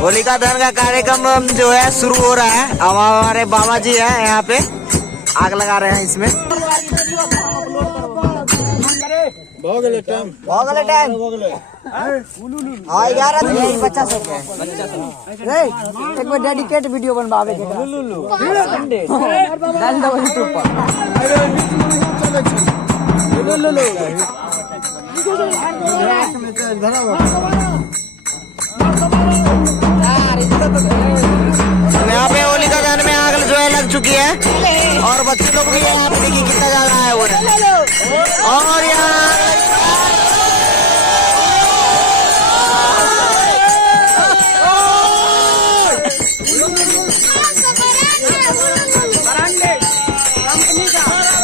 होलिका दहन का कार्यक्रम जो है शुरू हो रहा है। अब हमारे बाबा जी है यहाँ पे आग लगा रहे हैं इसमें। टाइम 50 एक बार डेडिकेट वीडियो बनवावे यहाँ पे होलिका दहन में आग जो है लग चुकी है और बच्चे लोग भी यहाँ पे देखिए कितना ज्यादा आए हुए हैं। और यहाँ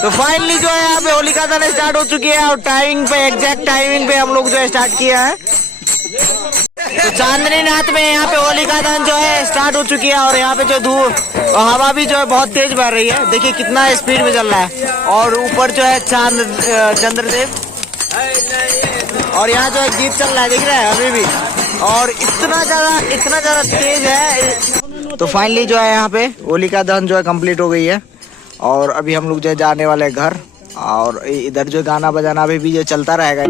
तो फाइनली जो है यहाँ पे होलिका दहन स्टार्ट हो चुकी है और टाइमिंग पे एग्जैक्ट टाइमिंग पे हम लोग जो है स्टार्ट किया है। तो चांदनी नाथ में यहाँ पे होलिका दहन जो है स्टार्ट हो चुकी है और यहाँ पे जो धूप हवा भी जो है बहुत तेज बह रही है। देखिए कितना स्पीड में चल रहा है और ऊपर जो है चंद्रदेव और यहाँ जो है गीत चल रहा है दिख रहा है अभी भी और इतना ज्यादा तेज है। तो फाइनली जो है यहाँ पे होलिका दहन जो है कंप्लीट हो गई है और अभी हम लोग जो है जाने वाले घर और इधर जो गाना बजाना अभी भी जो चलता रहेगा।